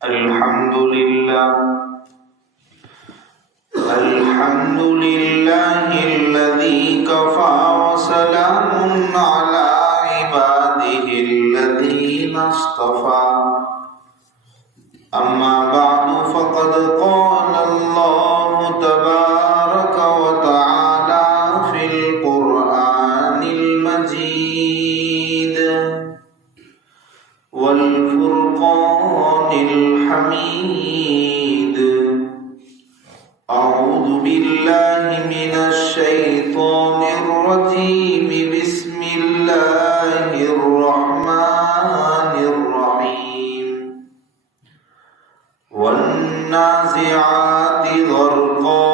الحمد لله الذي كفى وسلام على عباده الذين اصطفى أما بعد فقد قال الله تبارك وتعالى في القرآن المجيد والفرقان الحميد أعوذ بالله من الشيطان الرجيم بسم الله الرحمن الرحيم والنازعات غرقا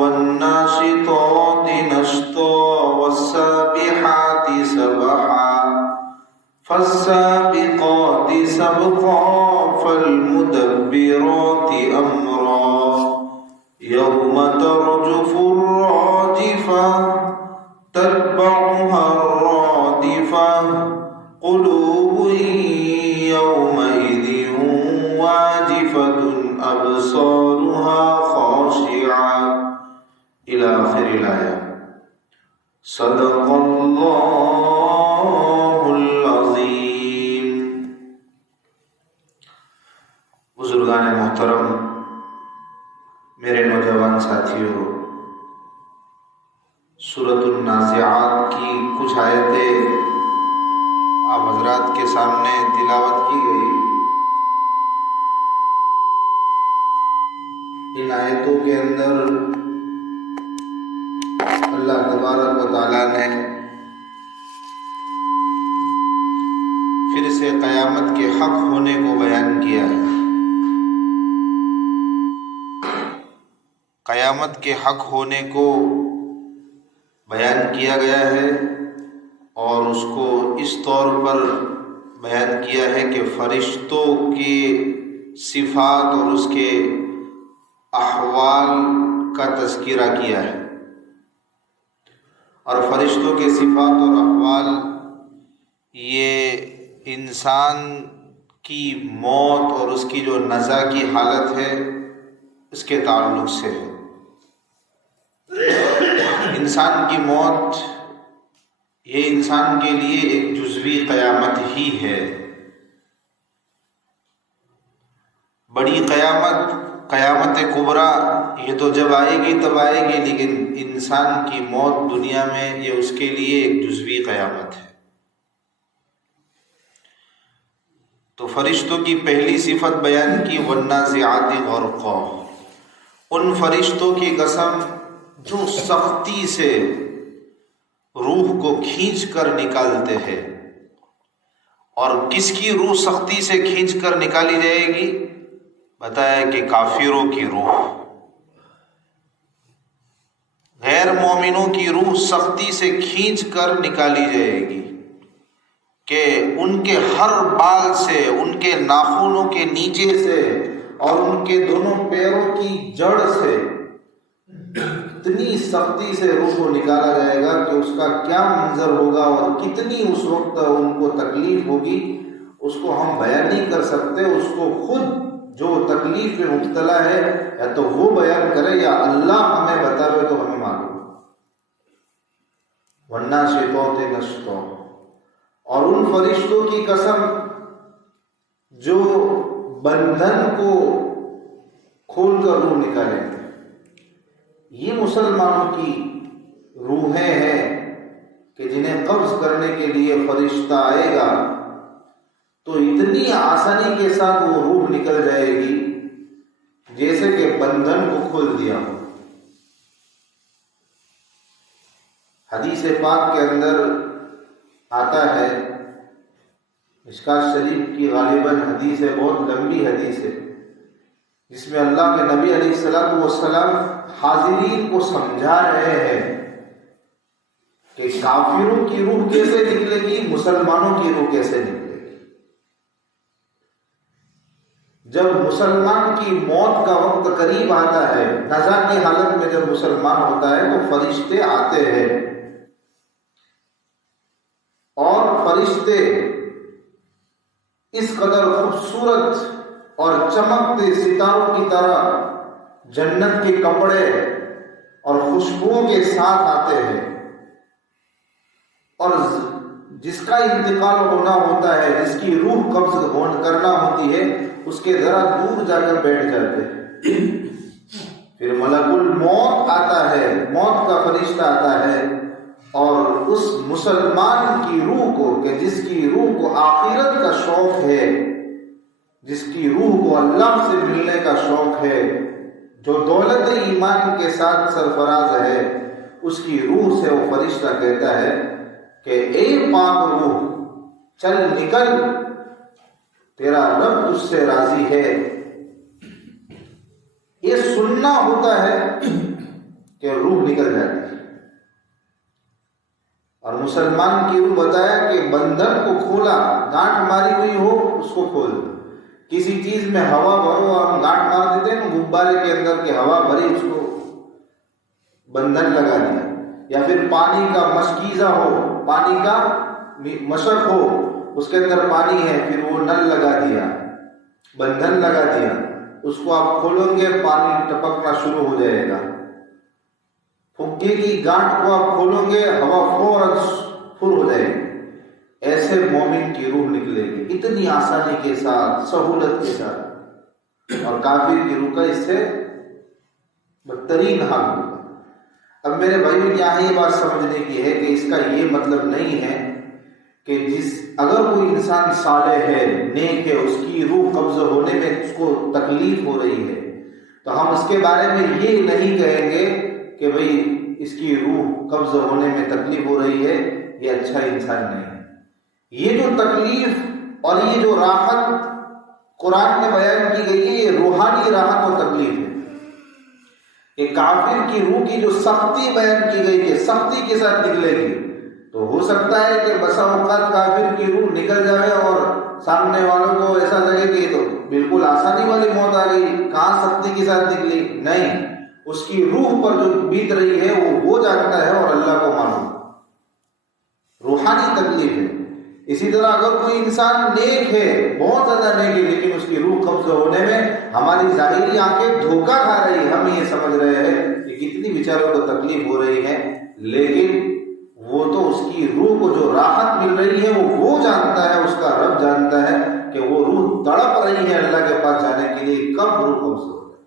والناشطات نشطا والسابحات سبحا فالسابقات سبقا فالمدبرات أمرا يوم ترجف الراجفة تتبعها الرادفة قلوب يومئذ واجفة أبصارها خاشعة إلى آخر الآية صدق الله العظيم. بزرگان محترم، میرے نوجوان ساتھیوں، سورۃ النازعات کی کچھ آیتیں آپ حضرات کے سامنے تلاوت کی گئی. ان آیتوں کے اندر اللہ تبارک و تعالیٰ نے پھر سے قیامت کے حق ہونے کو بیان کیا ہے. قیامت کے حق ہونے کو بیان کیا گیا ہے اور اس کو اس طور پر بیان کیا ہے کہ فرشتوں کی صفات اور اس کے احوال کا تذکرہ کیا ہے. اور فرشتوں کے صفات اور احوال یہ انسان کی موت اور اس کی جو نزع کی حالت ہے اس کے تعلق سے ہے. انسان کی موت یہ انسان کے لیے ایک جزوی قیامت ہی ہے. بڑی قیامت، قیامت کبریٰ، یہ تو جب آئے گی تب آئے گی، لیکن انسان کی موت دنیا میں یہ اس کے لیے ایک جزوی قیامت ہے. تو فرشتوں کی پہلی صفت بیان کی والنازعات غرقا. ان فرشتوں کی قسم جو سختی سے روح کو کھینچ کر نکالتے ہیں. اور کس کی روح سختی سے کھینچ کر نکالی جائے گی؟ بتایا کہ کافروں کی روح، غیر مومنوں کی روح سختی سے کھینچ کر نکالی جائے گی کہ ان کے ہر بال سے، ان کے ناخنوں کے نیچے سے اور ان کے دونوں پیروں کی جڑ سے اتنی سختی سے روح کو نکالا جائے گا کہ اس کا کیا منظر ہوگا اور کتنی اس وقت ان کو تکلیف ہوگی اس کو ہم بیان نہیں کر سکتے. اس کو خود جو تکلیف میں مبتلا ہے یا تو وہ بیان کرے یا اللہ ہمیں بتاوے تو ہمیں معلوم. والناشطات نشطا. اور ان فرشتوں کی قسم جو بندھن کو کھول کر روح نکالیں. یہ مسلمانوں کی روحیں ہیں کہ جنہیں قبض کرنے کے لیے فرشتہ آئے گا تو اتنی آسانی کے ساتھ وہ روح نکل جائے گی جیسے کہ بندھن کو کھول دیا ہو. حدیث پاک کے اندر آتا ہے، مشکوٰۃ شریف کی غالباً حدیث ہے، بہت لمبی حدیث ہے، جس میں اللہ کے نبی علیہ السلام حاضرین کو سمجھا رہے ہیں کہ کافروں کی روح کیسے نکلے گی، مسلمانوں کی روح کیسے نکلے گی. جب مسلمان کی موت کا وقت قریب آتا ہے، نزع کی حالت میں جب مسلمان ہوتا ہے تو فرشتے آتے ہیں اور فرشتے اس قدر خوبصورت اور چمکتے ستاروں کی طرح جنت کے کپڑے اور خوشبوؤں کے ساتھ آتے ہیں، اور جس کا انتقال ہونا ہوتا ہے، جس کی روح قبض کرنا ہوتی ہے، اس کے ذرا دور جا کر بیٹھ جاتے ہیں۔ پھر ملک الموت آتا ہے، موت کا فرشتہ آتا ہے، اور اس مسلمان کی روح کو، کہ جس کی روح کو آخرت کا شوق ہے، جس کی روح کو اللہ سے ملنے کا شوق ہے، جو دولت ایمان کے ساتھ سرفراز ہے، اس کی روح سے وہ فرشتہ کہتا ہے کہ اے پاک روح، چل نکل، تیرا رب تجھ سے راضی ہے۔ یہ سننا ہوتا ہے کہ روح نکل جاتی ہے۔ اور مسلمان کی روح بتایا کہ بندر کو کھولا، گانٹھ ماری ہوئی ہو اس کو کھول دو۔ کسی چیز میں ہوا بھرو اور ہم گانٹھ مار دیتے ہیں، غبارے کے اندر کی ہوا بھری، اس کو بندھن لگا دیا۔ یا پھر پانی کا مشکیزہ ہو، پانی کا مشق ہو، اس کے اندر پانی ہے، پھر وہ نل لگا دیا، بندھن لگا دیا، اس کو آپ کھولیں گے پانی ٹپکنا شروع ہو جائے گا۔ پھگے کی گانٹھ کو آپ کھولیں گے، ہوا فوراً پر ہو جائے گی۔ ایسے مومن کی روح نکلے گی اتنی آسانی کے ساتھ، سہولت کے ساتھ، اور کافر کی روح کا اس سے بدترین حال ہوگا۔ اب میرے بھائیوں، یہاں یہ بات سمجھنے کی ہے کہ اس کا یہ مطلب نہیں ہے کہ اگر کوئی انسان صالح ہے، نیک ہے، اس کی روح قبض ہونے میں اس کو تکلیف ہو رہی ہے، تو ہم اس کے بارے میں یہ نہیں کہیں گے کہ بھئی اس کی روح قبض ہونے میں تکلیف ہو رہی ہے، یہ اچھا انسان نہیں ہے۔ یہ جو تکلیف اور یہ جو راحت قرآن میں بیان کی گئی ہے، یہ روحانی راحت اور تکلیف ہے۔ کہ کافر کی روح کی جو سختی بیان کی گئی کہ سختی کے ساتھ نکلے گی، تو ہو سکتا ہے کہ بسا اوقات کافر کی روح نکل جائے اور سامنے والوں کو ایسا لگے کہ تو بالکل آسانی والی موت آ گئی، کہاں سختی کے ساتھ نکلی؟ نہیں، اس کی روح پر جو بیت رہی ہے وہ جانتا ہے اور اللہ کو معلوم۔ روحانی تکلیف ہے۔ اسی طرح اگر کوئی انسان نیک ہے، بہت زیادہ نیک ہے، لیکن اس کی روح قبض ہونے میں ہماری ظاہری آنکھیں دھوکہ کھا رہی، ہم یہ سمجھ رہے ہیں کہ کتنی بیچاروں کو تکلیف ہو رہی ہے، لیکن وہ تو اس کی روح کو جو راحت مل رہی ہے وہ جانتا ہے، اس کا رب جانتا ہے کہ وہ روح تڑپ رہی ہے اللہ کے پاس جانے کے لیے، کب روح قبض ہو جائے۔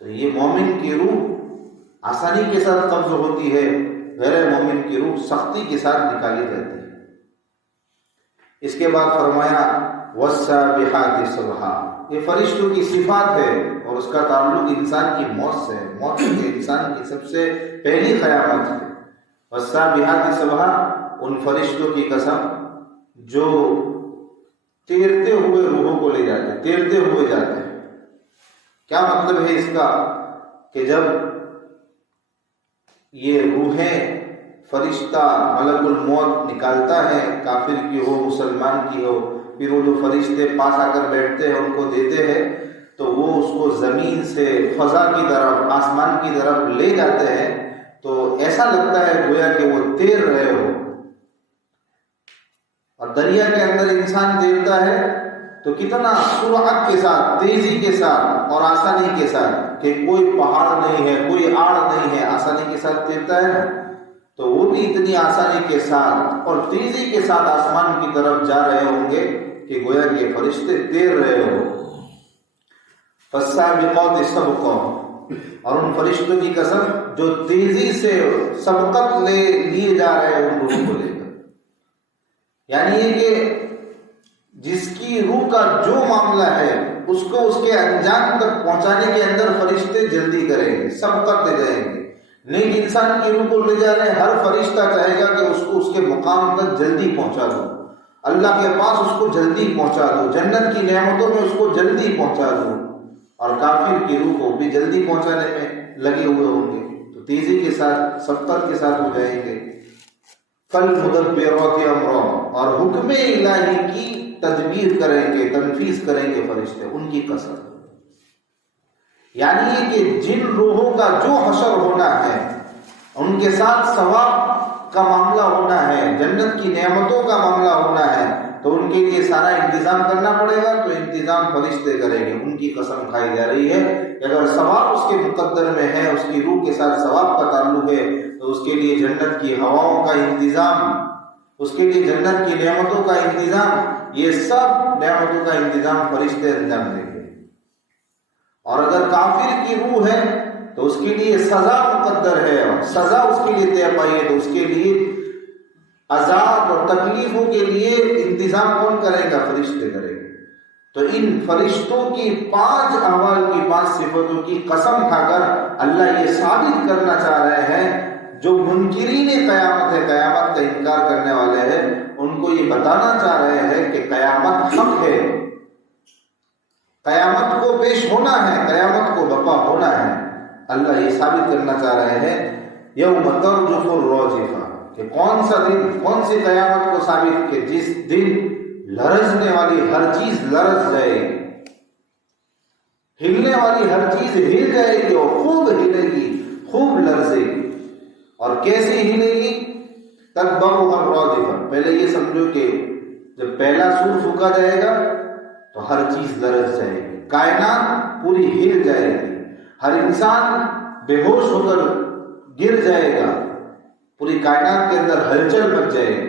تو یہ مومن کی روح آسانی کے ساتھ قبض ہوتی ہے، غیر مومن کی روح سختی کے ساتھ نکالی جاتی ہے۔ اس کے بعد فرمایا وَالسَّابِحَاتِ سَبْحًا، یہ فرشتوں کی صفات ہے اور اس کا تعلق انسان کی موت سے ہے۔ موت کے انسان کی سب سے پہلی قیامت ہے۔ وَالسَّابِحَاتِ سَبْحًا، ان فرشتوں کی قسم جو تیرتے ہوئے روحوں کو لے جاتے ہیں، تیرتے ہوئے جاتے ہیں۔ کیا مطلب ہے اس کا؟ کہ جب یہ روحیں فرشتہ ملک الموت نکالتا ہے، کافر کی ہو مسلمان کی ہو، پھر وہ جو فرشتے پاس آ کر بیٹھتے ہیں ان کو دیتے ہیں، تو وہ اس کو زمین سے فضا کی طرف، آسمان کی طرف لے جاتے ہیں، تو ایسا لگتا ہے گویا کہ وہ تیر رہے ہو۔ اور دریا کے اندر انسان تیرتا ہے تو کتنا سرعت کے ساتھ، تیزی کے ساتھ اور آسانی کے ساتھ، کہ کوئی پہاڑ نہیں ہے، کوئی آڑ نہیں ہے، آسانی کے ساتھ تیرتا ہے نا، تو وہ بھی اتنی آسانی کے ساتھ اور تیزی کے ساتھ آسمان کی طرف جا رہے ہوں گے کہ گویا کہ فرشتے تیر رہے ہو۔ فَالسَّابِقَاتِ سَبْقًا، اور ان فرشتوں کی قسم جو تیزی سے سبقت لیے جا رہے ہیں ان روحوں کو لے کر، یعنی یہ کہ جس کی روح کا جو معاملہ ہے اس کو اس کے انجام تک پہنچانے کے اندر فرشتے جلدی کریں گے، سبقت دے جائیں گے۔ نیک انسان کی روح کو لے جا رہے ہیں، ہر فرشتہ چاہے گا کہ اس کو اس کے مقام تک جلدی پہنچا دو، اللہ کے پاس اس کو جلدی پہنچا دو، جنت کی نعمتوں میں اس کو جلدی پہنچا دو، اور کافر کی روح کو بھی جلدی پہنچانے میں لگے ہوئے ہوں گے، تو تیزی کے ساتھ سبقت کے ساتھ ہو جائیں گے۔ فَالْمُدَبِّرَاتِ أَمْرًا، اور حکم الہی کی تدبیر کریں گے، تنفیذ کریں گے فرشتے، ان کی قسم۔ یعنی یہ کہ جن روحوں کا جو حشر ہونا ہے، ان کے ساتھ ثواب کا معاملہ ہونا ہے، جنت کی نعمتوں کا معاملہ ہونا ہے، تو ان کے لیے سارا انتظام کرنا پڑے گا، تو انتظام فرشتے کریں گے۔ ان کی قسم کھائی جا رہی ہے کہ اگر ثواب اس کے مقدر میں ہے، اس کی روح کے ساتھ ثواب کا تعلق ہے، تو اس کے لیے جنت کی ہواؤں کا انتظام، اس کے لیے جنت کی نعمتوں کا انتظام، یہ سب نعمتوں کا انتظام فرشتے انجام دیں گے۔ اور اگر کافر کی روح ہے تو اس کے لیے سزا مقدر ہے، اور سزا اس کے لیے طے پائی ہے، تو اس کے لیے عذاب اور تکلیفوں کے لیے انتظام کون کرے گا؟ فرشتے کریں گے۔ تو ان فرشتوں کی 5 احوال کی 5 صفتوں کی قسم کھا کر اللہ یہ ثابت کرنا چاہ رہے ہیں، جو منکرین قیامت ہے، قیامت کا انکار کرنے والے ہیں، ان کو یہ بتانا چاہ رہے ہیں کہ قیامت حق ہے، قیامت کو پیش ہونا ہے، قیامت کو بپا ہونا ہے۔ اللہ یہ ثابت کرنا چاہ رہے ہیں یوم ترجف الراجفہ، کہ کون سا دن، کون سی قیامت کو ثابت، کہ جس دن لرزنے والی ہر چیز لرز جائے گی، ہلنے والی ہر چیز ہل جائے گی، اور خوب ہلے گی، خوب لرزے گی۔ اور کیسے ہلے گی؟ تتبعها الراجفہ۔ پہلے یہ سمجھو کہ جب پہلا سور پھونکا جائے گا تو ہر چیز لرز جائے گی، کائنات پوری ہل جائے گی، ہر انسان بے ہوش ہو کر گر جائے گا، پوری کائنات کے اندر ہلچل مچ جائے گی۔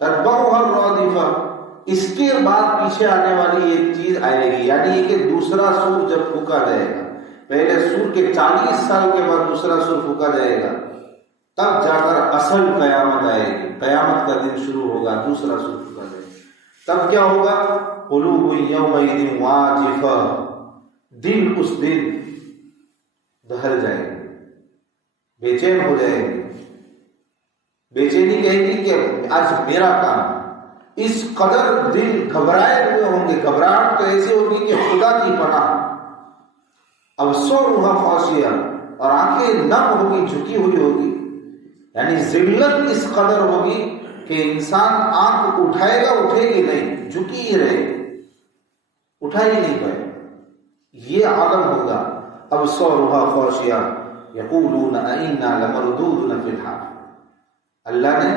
تتبعها الراجفہ۔ اس کے بعد پیچھے آنے والی ایک چیز آئے گی، یعنی یہ کہ دوسرا سور جب پھونکا جائے گا، پہلے سور کے 40 سال کے بعد دوسرا سور پھونکا جائے گا، تب جا کر اصل قیامت آئے گی، قیامت کا دن شروع ہوگا، دوسرا سور پھونکا جائے گا۔ تب کیا ہوگا؟ قلوب یومئذ واجفہ، دل اس دن دہل جائے گی، بے چین ہو جائے گی، بے چینی کہے گی کہ آج میرا کام۔ اس قدر دل گھبرائے ہوئے ہوں گے، گھبراہٹ تو ایسی ہوگی کہ خدا کی پناہ۔ ابصارها خاشعہ، اور آنکھیں نم ہوگی، جھکی ہوئی ہوگی، یعنی ذلت اس قدر ہوگی کہ انسان آنکھ اٹھائے گا، اٹھے گی نہیں، جھکی ہی رہے گی، اٹھا ہی نہیں پائے، یہ عالم ہوگا۔ ابصارها خاشعہ یقولون ائنا لمردودون فی الحافظ۔ اللہ نے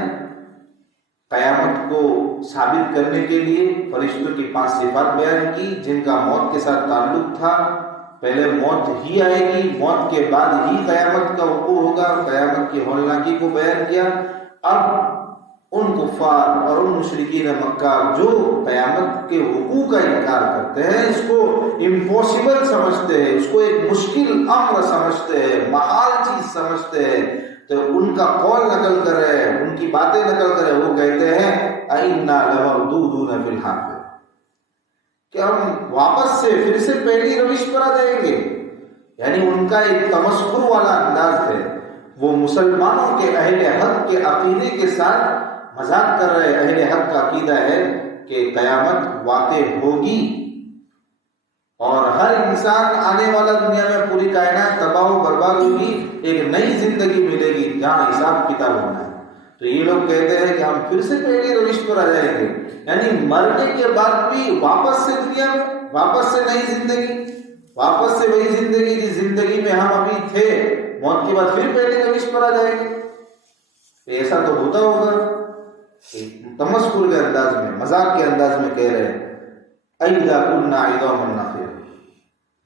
قیامت کو ثابت کرنے کے لیے فرشتوں کی 5 صفات بیان کی، جن کا موت کے ساتھ تعلق تھا۔ پہلے موت ہی آئے گی، موت کے بعد ہی قیامت کا وقوع ہوگا، قیامت کی ہولناکی کو بیان کیا۔ اب ان کفار اور ان مشرکین مکہ جو قیامت کے وقوع کا انکار کرتے ہیں، اس کو امپاسبل سمجھتے ہیں، اس کو ایک مشکل امر سمجھتے ہیں، محال چیز سمجھتے ہیں، تو ان کا قول نقل کر رہے ہیں، ان کی باتیں نقل کر رہے ہیں۔ وہ کہتے ہیں اَإِنَّا لَمَرْدُودُونَ فِي الْحَافِرِ، کہ ہم واپس سے پھر سے پہلی روش پر آ جائیں گے۔ یعنی ان کا ایک تمسخر والا انداز ہے، وہ مسلمانوں کے اہل حق کے عقیدے کے ساتھ مذاق کر رہے ہیں۔ اہل حق کا عقیدہ ہے کہ قیامت واقع ہوگی، اور ہر انسان آنے والا دنیا میں پوری کائنات تباہ و برباد ہوگی، ایک نئی زندگی ملے گی جہاں حساب کتاب ہونا ہے۔ تو یہ لوگ کہتے ہیں کہ ہم پھر سے پہلی روش پر آ جائیں گے، یعنی مرنے کے بعد بھی واپس سے دنیا میں، واپس سے نئی زندگی، واپس سے وہی زندگی جس زندگی میں ہم ابھی تھے، موت کے بعد پھر پہلی روش پر آ جائیں گے۔ ایسا تو ہوتا ہوگا، تمسخر کے انداز میں، مذاق کے انداز میں کہہ رہے ہیں اَإِذَا كُنَّا عِظَامًا نَخِرَةً،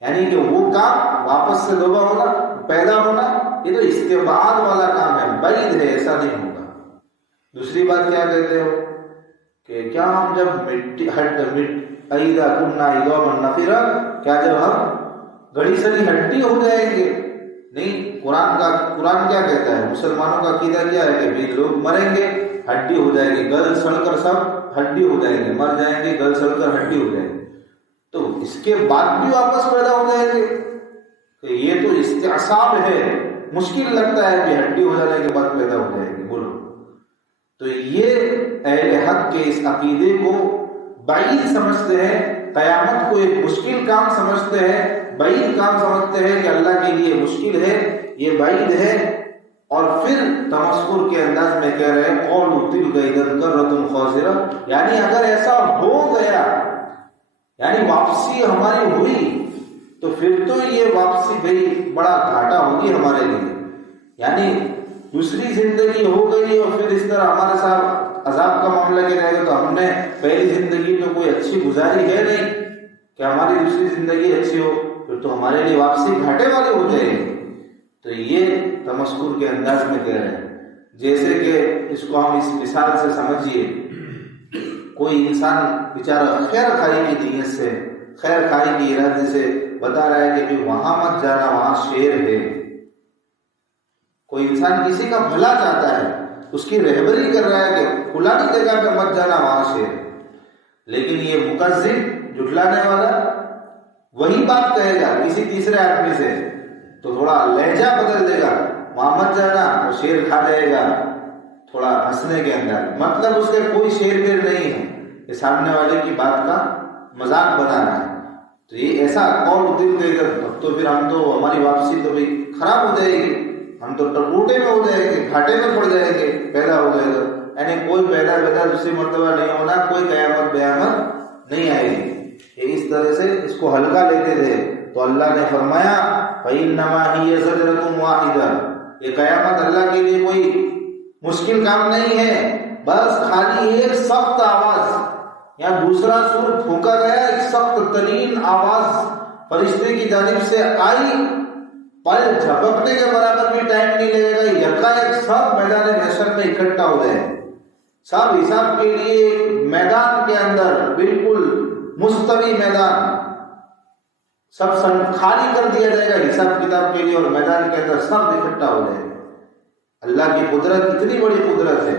یعنی کہ وہ کام واپس سے دوبارہ ہونا، پیدا ہونا، یہ تو استبعاد والا کام ہے، بعید ہے، ایسا نہیں ہوگا۔ دوسری بات کیا کہتے ہو کہ کیا ہم جب اَإِذَا كُنَّا عِظَامًا نَخِرَةً، کیا جب ہم گڑی سڑی ہڈی ہو جائیں گے؟ نہیں، قرآن کیا کہتا ہے؟ مسلمانوں کا عقیدہ کیا ہے کہ بھی لوگ مریں گے، ہڈی ہو جائے گی، گل سڑ کر سب ہڈی ہو جائیں گے، مر جائیں گے، گل سڑ کر ہڈی ہو جائیں گے، تو اس کے بعد بھی واپس پیدا ہو جائیں گے؟ کہ یہ تو استعصاب ہے، مشکل لگتا ہے کہ ہڈی ہو جانے کے بعد پیدا ہو جائیں گے، بولو۔ تو یہ اہل حق کے اس عقیدے کو بعید سمجھتے ہیں، قیامت کو ایک مشکل کام سمجھتے ہیں، بعید کام سمجھتے ہیں کہ اللہ کے لیے مشکل ہے، یہ بعید ہے۔ اور پھر تمسخر کے انداز میں کہہ رہے ہیں قولوا تلک اذا کرۃ خاسرہ، یعنی اگر ایسا ہو گیا، یعنی واپسی ہماری ہوئی، تو پھر تو یہ واپسی بھئی بڑا گھاٹا ہوگی ہمارے لیے، یعنی دوسری زندگی ہو گئی اور پھر اس طرح ہمارے ساتھ عذاب کا معاملہ کیا رہے گا تو ہم نے پہلی زندگی تو کوئی اچھی گزاری ہے نہیں کہ ہماری دوسری زندگی اچھی ہو، پھر تو ہمارے لیے واپسی گھاٹے والی ہو جائے گی۔ تو یہ تمسکر کے انداز میں کہہ رہے ہیں، جیسے کہ اس کو ہم اس مثال سے سمجھیے، کوئی انسان بیچارہ خیر خائی کی نیت سے، خیر خائی کی ارادے سے بتا رہا ہے کہ وہاں مت جانا، وہاں شیر ہے۔ کوئی انسان کسی کا بھلا چاہتا ہے، اس کی رہبری کر رہا ہے کہ فلانی جگہ پہ مت جانا، وہاں شیر ہے، لیکن یہ مکذب، جھٹلانے والا، وہی بات کہے گا کسی تیسرے آدمی سے تو تھوڑا لہجہ بدل دے گا، وہاں مت جانا، وہ شیر کھا جائے گا، تھوڑا ہنسنے کے اندر، مطلب اس کے کوئی شیر ویر نہیں ہے، یہ سامنے والے کی بات کا مذاق بنا رہا ہے۔ تو یہ ایسا قول دل دے کر تو پھر ہم تو ہماری واپسی تو بھی خراب ہو جائے گی، ہم تو ٹوٹے میں ہو جائیں گے، گھاٹے میں پڑ جائیں گے، پیدا ہو جائے گا، یعنی کوئی پیدا دوسری مرتبہ نہیں ہونا، کوئی قیامت بیامت نہیں آئے گی۔ یہ اس طرح سے اس کو ہلکا لیتے تھے، تو اللہ نے فرمایا فَإِنَّمَا هِيَ زَجْرَةٌ وَاحِدَةٌ، یہ قیامت اللہ کے لیے کوئی مشکل کام نہیں ہے، بس خالی ایک سخت آواز، یا دوسرا سور پھونکا گیا، ایک سخت ترین آواز فرشتے کی جانب سے آئی، پل جھپکنے کے برابر بھی ٹائم نہیں لگے گا، یکایک سب میدان محشر میں اکٹھا ہو جائے، سب حساب کے لیے میدان کے اندر بالکل مستوی میدان، سب خالی کر دیا جائے گا حساب کتاب کے لیے، اور میدان کے اندر سب اکٹھا ہو جائے گا۔ اللہ کی قدرت اتنی بڑی قدرت ہے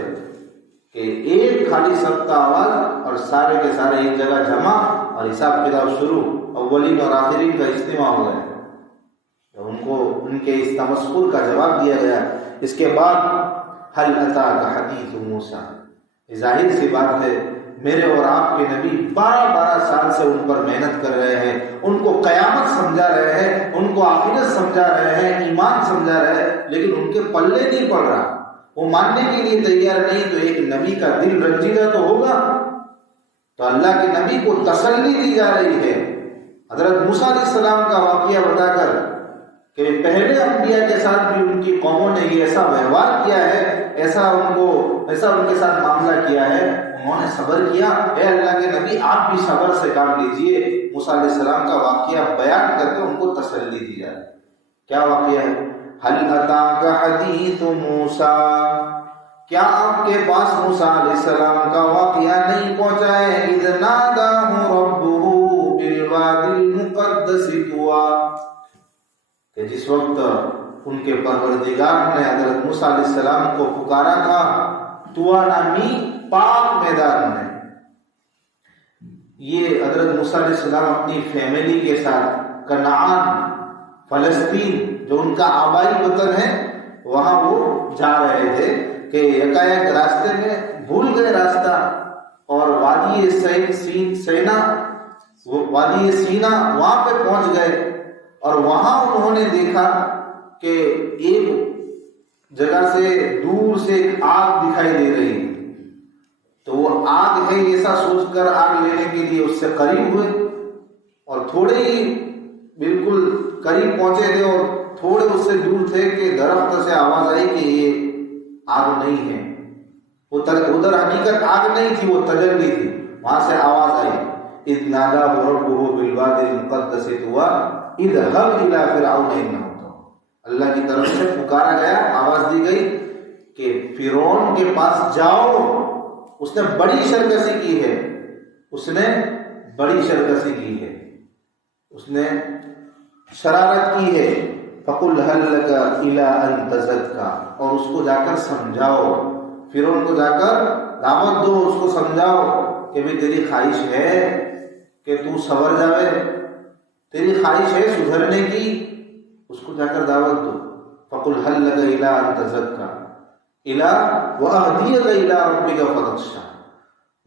کہ ایک خالی سب کا آواز اور سارے کے سارے ایک جگہ جمع اور حساب کتاب شروع، اولین اور آخرین کا اجتماع ہو گیا، تو ان کو ان کے اس تمسکر کا جواب دیا گیا۔ اس کے بعد هل اتاک حدیث موسیٰ، ظاہر سی بات ہے میرے اور آپ کے نبی 12 سال سے ان پر محنت کر رہے ہیں، ان کو قیامت سمجھا رہے ہیں، ان کو آخرت سمجھا رہے ہیں، ایمان سمجھا رہے ہیں، لیکن ان کے پلے نہیں پڑ رہا، وہ ماننے کے لیے تیار نہیں، تو ایک نبی کا دل رنجیدہ تو ہوگا۔ تو اللہ کے نبی کو تسلی دی جا رہی ہے حضرت موسیٰ علیہ السلام کا واقعہ بتا کر کہ پہلے انبیاء کے ساتھ بھی ان کی قوموں نے یہ ایسا ویوہار کیا ہے، ایسا ان کے ساتھ معاملہ کیا ہے، انہوں نے صبر کیا، اے اللہ کے نبی آپ بھی صبر سے کام لیجئے۔ موسیٰ علیہ السلام کا واقعہ بیان کر کے ان کو تسلی دی جائے۔ کیا واقعہ ہے؟ هل اتاک حدیث موسیٰ، کیا آپ کے پاس موسیٰ علیہ السلام کا واقعہ نہیں پہنچا ہے؟ اذ ناداہ ربہ بالوادی المقدس طویٰ، کہ جس وقت ان کے پروردگار نے حضرت موسیٰ علیہ السلام کو پکارا تھا طویٰ نامی پاک میدان میں۔ یہ حضرت موسیٰ علیہ السلام اپنی فیملی کے ساتھ کنعان، فلسطین جو ان کا آبائی وطن ہے، وہاں وہ جا رہے تھے کہ یکایک راستے میں بھول گئے راستہ، اور وادی سینا وہاں پہ پہنچ گئے، اور وہاں انہوں نے دیکھا کہ ایک جگہ سے دور سے ایک آگ دکھائی دے رہی ہے، تو وہ آگ ہے ایسا سوچ کر آگ لینے کے لیے اس سے قریب ہوئے، اور تھوڑے ہی بالکل قریب پہنچے تھے اور تھوڑے اس سے دور تھے کہ درخت سے آواز آئی کہ یہ آگ نہیں ہے، وہ ادھر حقیقت آگ نہیں تھی، وہ تجلی تھی، وہاں سے آواز آئی اذ ناداہ ربہ بالوادی المقدس طویٰ اذهب الى فرعون انہ طغیٰ، اللہ کی طرف سے پکارا گیا، آواز دی گئی کہ فرعون کے پاس جاؤ، اس نے بڑی سرکشی کی ہے، اس نے شرارت کی ہے، فَقُلْ هَلْ لَكَ إِلَىٰ أَن تَزَكَّىٰ، اور اس کو جا کر سمجھاؤ، فرعون کو جا کر دعوت دو، اس کو سمجھاؤ کہ بھی تیری خواہش ہے کہ تو سنور جاوے، تیری خواہش ہے سدھرنے کی، اس کو جا کر دعوت دو۔ فَقُلْ هَلْ لَكَ إِلَىٰ أَن تَزَكَّىٰ وَأَهْدِيَكَ إِلَىٰ رَبِّكَ فَتَخْشَىٰ،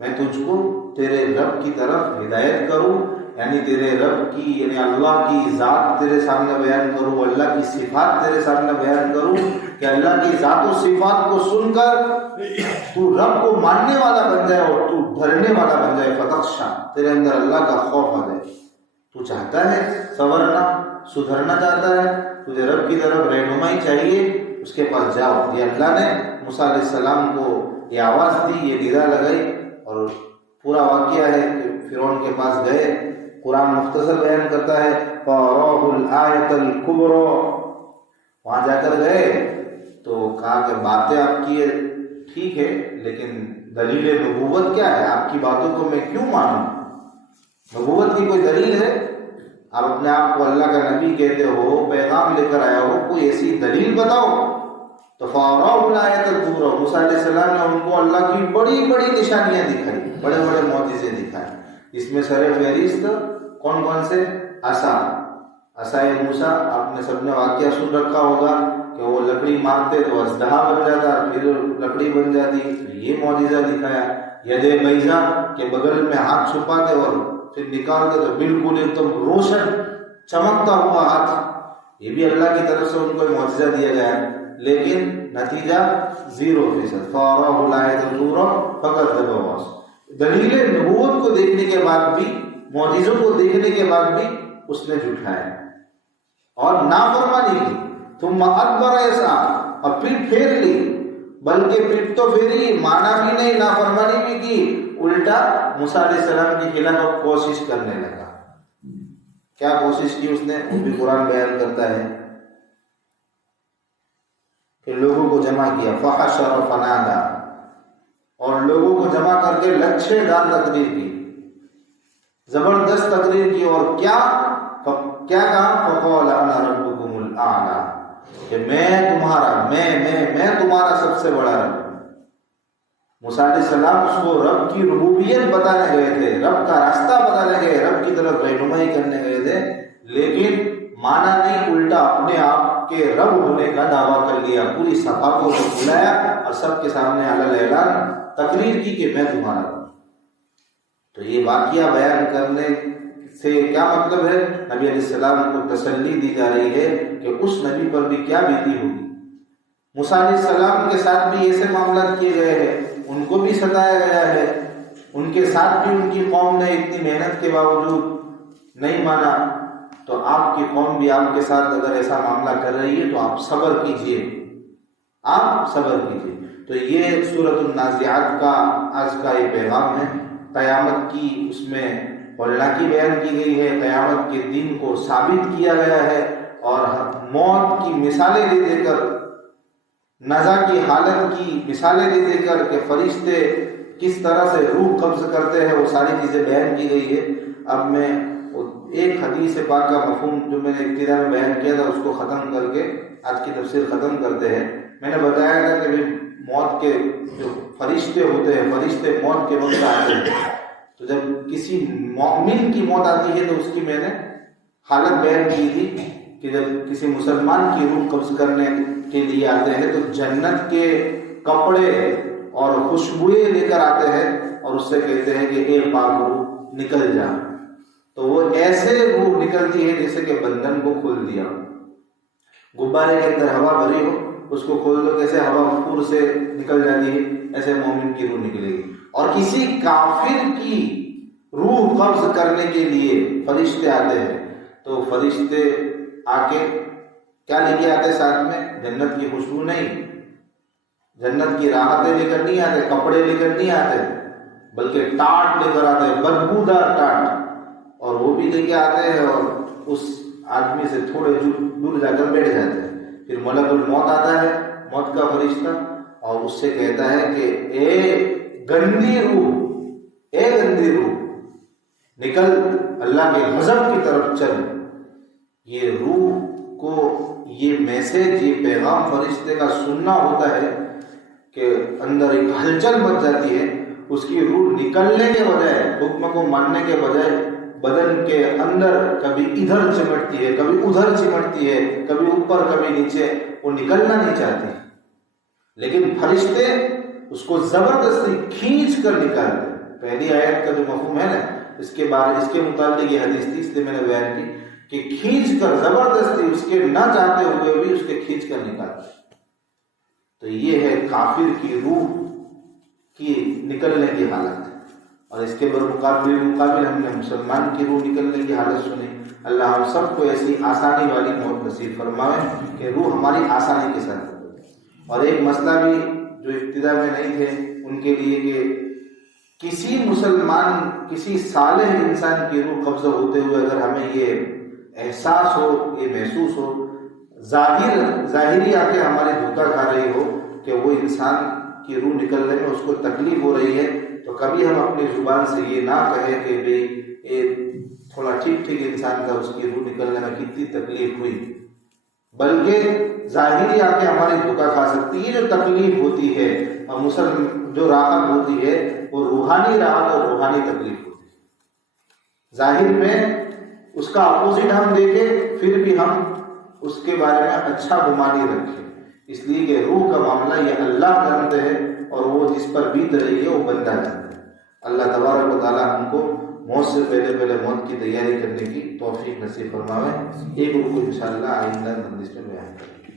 میں تجھ کو تیرے رب کی طرف ہدایت کروں، یعنی تیرے رب کی، یعنی اللہ کی ذات تیرے سامنے بیان کروں، اللہ کی صفات تیرے سامنے بیان کروں، کہ اللہ کی ذات و صفات کو سن کر تو رب کو ماننے والا بن جائے اور تو ڈرنے والا بن جائے، فتخشا، تیرے اندر اللہ کا خوف آ جائے۔ تو چاہتا ہے سنورنا، سدھرنا چاہتا ہے، تجھے رب کی طرف رہنمائی چاہیے، اس کے پاس جاؤ۔ یہ اللہ نے موسیٰ علیہ السلام کو یہ آواز دی، یہ ندا لگائی، اور پورا واقعہ ہے کہ فرعون کے پاس گئے. قرآن مختصر بیان کرتا ہے فَأَرَاهُ الْآيَةَ الْكُبْرَى، وہاں جا کر گئے تو کہا کہ باتیں آپ کی ٹھیک ہے، لیکن دلیل نبوت کیا ہے؟ آپ کی باتوں کو میں کیوں مانوں؟ نبوت کی کوئی دلیل ہے؟ آپ اپنے آپ کو اللہ کا نبی کہتے ہو، پیغام لے کر آیا ہو، کوئی ایسی دلیل بتاؤ. تو فَأَرَاهُ الْآيَةَ الْكُبْرَى، موسیٰ علیہ السلام نے ان کو اللہ کی بڑی بڑی نشانیاں دکھائی، بڑے بڑے معجزے دکھائے. اس میں سر فہرست کون کون سے؟ عصائے موسیٰ. آپ نے سب نے واقعہ سن رکھا ہوگا کہ وہ لکڑی مارتے تو اژدہا بن جاتا، پھر لکڑی بن جاتی. یہ معجزہ دکھایا. ید بیضا کے بغل میں ہاتھ چھپاتے اور پھر نکالتے تو بالکل ایک دم روشن چمکتا ہوا ہاتھ. یہ بھی اللہ کی طرف سے ان کو معجزہ دیا گیا ہے، لیکن نتیجہ 0%. فَأَرَاهُ الْآيَةَ الْكُبْرَى فَكَذَّبَ وَعَصَىٰ. دلیل نبوت کو دیکھنے کے بعد بھی، معجزوں کو دیکھنے کے بعد بھی اس نے جھٹلایا اور نافرمانی کی. ثُمَّ أَدْبَرَ يَسْعَىٰ، اور پیٹ پھیر لی. بلکہ پیٹ تو پھیری، مانا بھی نہیں، نافرمانی بھی کی، الٹا موسیٰ علیہ السلام کے خلاف کوشش کرنے لگا. کیا کوشش کی اس نے؟ وہ بھی قرآن بیان کرتا ہے کہ لوگوں کو جمع کیا. فَحَشَرَ فَنَادَىٰ، اور لوگوں کو جمع کر کے لچھے دار تقریر کی، زبردست تقریر کی. اور کیا کہا؟ فَقَالَ أَنَا رَبُّكُمُ الْأَعْلَىٰ، کہ میں تمہارا سب سے بڑا رب ہوں. موسیٰ علیہ السلام اس کو رب کی ربوبیت بتانے گئے تھے، رب کا راستہ بتانے گئے، رب کی طرف رہنمائی کرنے گئے تھے، لیکن مانا نہیں، الٹا اپنے آپ کے رب ہونے کا دعویٰ کر لیا. پوری صفا کو بلایا اور سب کے سامنے علی اعلان تقریر کی کہ میں تمہارا رب. تو یہ واقعہ بیان کرنے سے کیا مطلب ہے؟ نبی علیہ السلام کو تسلی دی جا رہی ہے کہ اس نبی پر بھی کیا بیتی ہوگی. موسیٰ علیہ السلام کے ساتھ بھی ایسے معاملات کیے گئے ہیں، ان کو بھی ستایا گیا ہے، ان کے ساتھ بھی ان کی قوم نے اتنی محنت کے باوجود نہیں مانا. تو آپ کی قوم بھی آپ کے ساتھ اگر ایسا معاملہ کر رہی ہے تو آپ صبر کیجئے، آپ صبر کیجئے. تو یہ سورۃ النازعات کا آج کا یہ پیغام ہے. قیامت کی اس میں ہولناکی بیان کی گئی ہے، قیامت کے دن کو ثابت کیا گیا ہے، اور موت کی مثالیں دے دے کر، نزا کی حالت کی مثالیں دے دے کر کہ فرشتے کس طرح سے روح قبض کرتے ہیں، وہ ساری چیزیں بیان کی گئی ہے. اب میں ایک حدیث پاک کا مفہوم جو میں نے ابتدا میں بیان کیا تھا اس کو ختم کر کے آج کی تفسیر ختم کرتے ہیں. میں نے بتایا تھا کہ موت کے جو فرشتے ہوتے ہیں، فرشتے موت کے وقت آتے ہیں. تو جب کسی مومن کی موت آتی ہے تو اس کی میں نے حالت بیان کی تھی کہ جب کسی مسلمان کی روح قبض کرنے کے لیے آتے ہیں تو جنت کے کپڑے اور خوشبوئیں لے کر آتے ہیں اور اس سے کہتے ہیں کہ اے پاک روح نکل جا. تو وہ ایسے روح نکلتی ہے جیسے کہ بندھن کو کھول دیا، غبارے کے اندر ہوا بھری ہو، اس کو کھول دو کیسے ہوا پور سے نکل جاتی ہے، ایسے مومن کی روح نکلے گی. اور کسی کافر کی روح قبض کرنے کے لیے فرشتے آتے ہیں تو فرشتے آ کے کیا لے کے آتے ساتھ میں؟ جنت کی خوشبو نہیں، جنت کی راحتیں لے کر نہیں آتے، کپڑے لے کر نہیں آتے، بلکہ ٹاٹ لے کر آتے ہیں، بدبودار ٹاٹ. اور وہ بھی لے کے آتے ہیں اور اس آدمی سے تھوڑے دور جا کر بیٹھ جاتے ہیں. پھر ملک الموت آتا ہے، موت کا فرشتہ، اور اس سے کہتا ہے کہ اے گندی روح نکل، اللہ کے غضب کی طرف چل. یہ روح کو یہ میسج، یہ پیغام فرشتے کا سننا ہوتا ہے کہ اندر ایک ہلچل مچ جاتی ہے. اس کی روح نکلنے کے بجائے، حکم کو ماننے کے بجائے بدن کے اندر کبھی ادھر چمٹتی ہے، کبھی ادھر چمٹتی ہے، کبھی اوپر کبھی نیچے، وہ نکلنا نہیں چاہتی. لیکن فرشتے اس کو زبردستی کھینچ کر نکالتے. پہلی آیت کا جو مفہوم ہے نا، اس کے متعلق یہ حدیث تھی، اس لیے میں نے بیان کی کہ کھینچ کر زبردستی اس کے نہ چاہتے ہوئے بھی اس کے کھینچ کر نکالتے. تو یہ ہے کافر کی روح کی نکلنے کی حالت. اور اس کے مقابل ہم نے مسلمان کی روح نکلنے کی حالت سنی. اللہ ہم سب کو ایسی آسانی والی موت نصیب فرمائے کہ روح ہماری آسانی کے ساتھ. اور ایک مسئلہ بھی جو ابتدا میں نہیں تھے ان کے لیے کہ کسی مسلمان، کسی صالح انسان کی روح قبضہ ہوتے ہوئے اگر ہمیں یہ احساس ہو، یہ محسوس ہو، ظاہری آ کے ہمارے دھوکہ کھا رہی ہو کہ وہ انسان کی روح نکلنے میں اس کو تکلیف ہو رہی ہے، تو کبھی ہم اپنی زبان سے یہ نہ کہیں کہ بھئی یہ تھوڑا ٹھیک انسان کا اس کی روح نکلنے میں کتنی تکلیف ہوئی، بلکہ ظاہری آ کے ہماری دھوکہ کھا سکتی ہے۔ جو تکلیف ہوتی ہے اور مسلم جو راحت ہوتی ہے وہ روحانی راحت اور روحانی تکلیف ہوتی ہے۔ ظاہر میں اس کا اپوزٹ ہم دیکھیں پھر بھی ہم اس کے بارے میں اچھا گمان ہی رکھیں، اس لیے کہ روح کا معاملہ یہ اللہ جانتے ہیں اور وہ جس پر بیت رہی ہے وہ بندہ جانتا ہے۔ اللہ تبارک و تعالی ہم کو موت سے پہلے موت کی تیاری کرنے کی توفیق نصیب فرماوے۔ ایک رکوع انشاءاللہ آئندہ مجلس میں بیان کریں گے۔